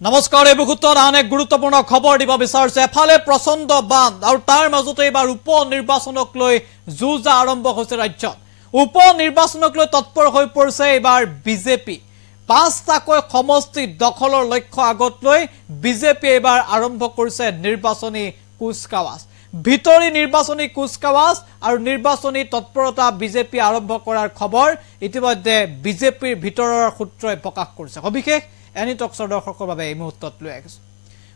নমস্কাৰ এই মুহূৰ্তত আন এক গুৰুত্বপূৰ্ণ খবৰ দিব বিচাৰিছে এফালে প্ৰচণ্ড বান আৰু তাৰ মাজতে এবাৰ উপ নিৰ্বাচনক লৈ যুঁজ আৰম্ভ হৈছে ৰাজ্যত উপ নিৰ্বাচনক লৈ তৎপৰ হৈ পৰিছে এবাৰ বিজেপি পাঁচটাকৈ সমষ্টি দখলৰ লক্ষ্য আগত লৈ বিজেপি এবাৰ আৰম্ভ কৰিছে নিৰ্বাচনী কুচকাৱাজ ভিতৰি নিৰ্বাচনী কুচকাৱাজ আৰু নিৰ্বাচনী তৎপৰতা বিজেপি আৰম্ভ কৰাৰ খবৰ ইতিমধ্যে বিজেপিৰ ভিতৰৰ সূত্ৰই প্ৰকাশ কৰিছে সবিশেষ এনি টক্সৰ দৰ্শকৰ বাবে এই মুহূৰ্তত লৈ আহিছো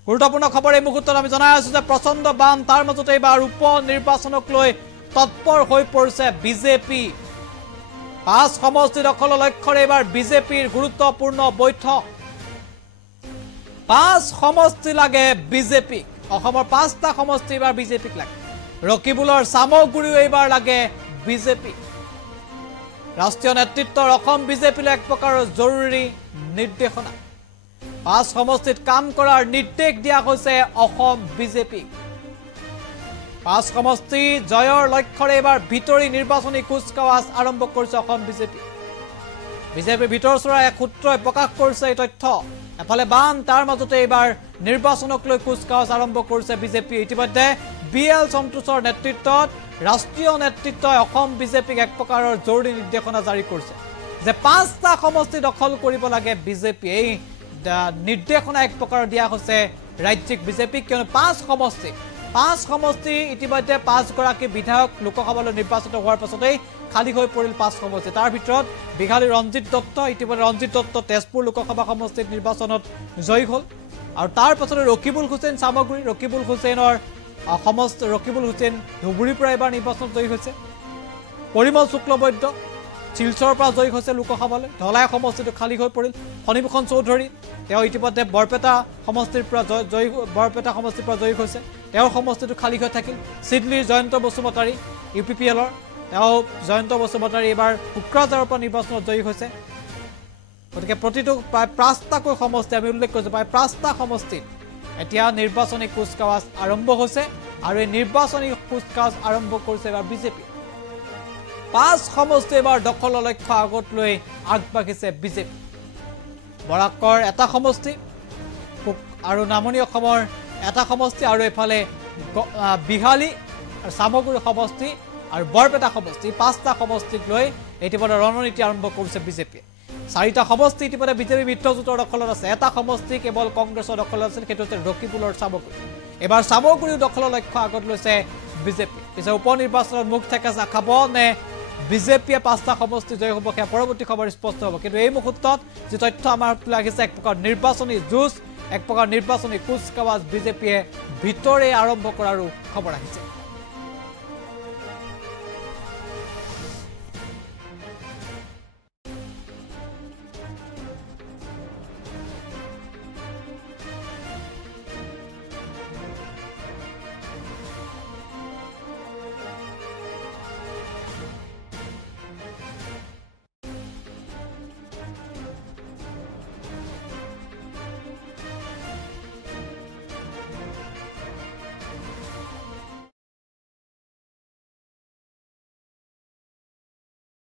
গুৰুত্বপূৰ্ণ খবৰ এই মুহূৰ্তত আমি জনাই আছো যে প্ৰচণ্ড বান তাৰ মাজতে এবাৰ উপ নিৰ্বাচনক লৈ তৎপৰ হৈ পৰিছে বিজেপি পাঁচ সমষ্টি দখলৰ লক্ষ্যৰে এবাৰ বিজেপিৰ গুৰুত্বপূৰ্ণ বৈঠক পাঁচ সমষ্টি লাগে বিজেপি অসমৰ পাঁচটা সমষ্টি এবাৰ বিজেপিক লাগে ৰকিবুলৰ সামগুৰিও এবাৰ লাগে বিজেপি ৰাষ্ট্ৰীয় নেতৃত্বৰ অসম বিজেপিলৈ এক প্ৰকাৰৰ জৰুৰী নিৰ্দেশনা পাঁচ সমষ্টিত কাম কৰাৰ নিৰ্দেশ দিয়া হৈছে অসম বিজেপি পাঁচ সমষ্টি জয়ৰ লক্ষ্যৰে এবাৰ ভিতৰি নিৰ্বাচনী কুচকাৱাজ আৰম্ভ কৰিছে অসম বিজেপি ভিতৰ চৰা এক সূত্ৰই প্ৰকাশ কৰিছে এই তথ্য এফালে বান তাৰ মাজতে এবাৰ নিৰ্বাচনক লৈ কুচকাৱাজ আৰম্ভ কৰিছে বিজেপি ইতিমধ্যে বিএল সন্তোষৰ নেতৃত্বত ৰাষ্ট্ৰীয় নেতৃত্বই অসম বিজেপিক এক প্ৰকাৰৰ জৰুৰী নিৰ্দেশনা জাৰি কৰিছে যে পাঁচটা সমষ্টি দখল কৰিব লাগে বিজেপি এই নিৰ্দেশনা এক প্ৰকাৰৰ দিয়া হৈছে ৰাজ্যিক বিজেপিক কিয়নো পাঁচ সমষ্টি ইতিমধ্যে পাঁচগৰাকী বিধায়ক লোকসভালৈ নিৰ্বাচিত হোৱাৰ পাছতেই খালী হৈ পৰিল পাঁচ সমষ্টি তাৰ ভিতৰত বিহালী ৰঞ্জিত দত্ত ইতিমধ্যে ৰঞ্জিত দত্ত তেজপুৰ লোকসভা সমষ্টিত নিৰ্বাচনত জয়ী হ'ল আৰু তাৰ পাছতে ৰকিবুল হুছেইন সামগুৰি ৰকিবুল হুছেইনৰ ৰকিবুল হুছেইন ধুবুৰীৰ পৰা এবাৰ নিৰ্বাচনত জয়ী হৈছে পৰিমল শুক্লবৈদ্য শিলচৰৰ পৰা জয়ী হৈছে লোকসভালৈ ধলাই সমষ্টিটো খালী হৈ পৰিল ফণীভূষণ চৌধুৰী তেওঁ ইতিমধ্যে বৰপেটা সমষ্টিৰ পৰা জয়ী হৈছে তেওঁৰ সমষ্টিটো খালী হৈ থাকিল চিডলিৰ জয়ন্ত বসুমতাৰী ইউপিপিএলৰ তেওঁ জয়ন্ত বসুমতাৰী এবাৰ কোকৰাঝাৰৰ পৰা নিৰ্বাচনত জয়ী হৈছে গতিকে প্ৰতিটো প্ৰায় পাঁচটাকৈ সমষ্টি আমি উল্লেখ কৰিছোঁ প্ৰায় পাঁচটা সমষ্টিত এতিয়া নিৰ্বাচনী কুচকাৱাজ আৰম্ভ হৈছে আৰু এই নিৰ্বাচনী কুচকাৱাজ আৰম্ভ কৰিছে এবাৰ বিজেপি পাঁচ সমষ্টি এবাৰ দখলৰ লক্ষ্য আগত লৈ আগবাঢ়িছে বিজেপি বৰাকৰ এটা সমষ্টি আৰু নামনি অসমৰ এটা সমষ্টি আৰু এফালে বিহালী আৰু সামগুৰি সমষ্টি আৰু বৰপেটা সমষ্টি পাঁচটা সমষ্টিক লৈ ইতিমধ্যে ৰণনীতি আৰম্ভ কৰিছে বিজেপিয়ে চাৰিটা সমষ্টি ইতিমধ্যে বিজেপি মিত্ৰজোঁটৰ দখলত আছে এটা সমষ্টি কেৱল কংগ্ৰেছৰ দখলত আছিল সেইটো হৈছে ৰকিবুলৰ সামগুৰি এবাৰ সামগুৰিও দখলৰ লক্ষ্য আগত লৈছে বিজেপি পিছে উপ নিৰ্বাচনত মুখ ঠেকেচা খাব নে বিজেপিয়ে পাঁচটা সমষ্টি জয় হ'ব সেয়া পৰৱৰ্তী খবৰ স্পষ্ট হ'ব কিন্তু এই মুহূৰ্তত যি তথ্য আমাৰ লাগিছে এক প্ৰকাৰ নিৰ্বাচনী যুঁজ এক প্ৰকাৰ নিৰ্বাচনী কুচকাৱাজ বিজেপিয়ে ভিতৰে আৰম্ভ কৰাৰো খবৰ আহিছে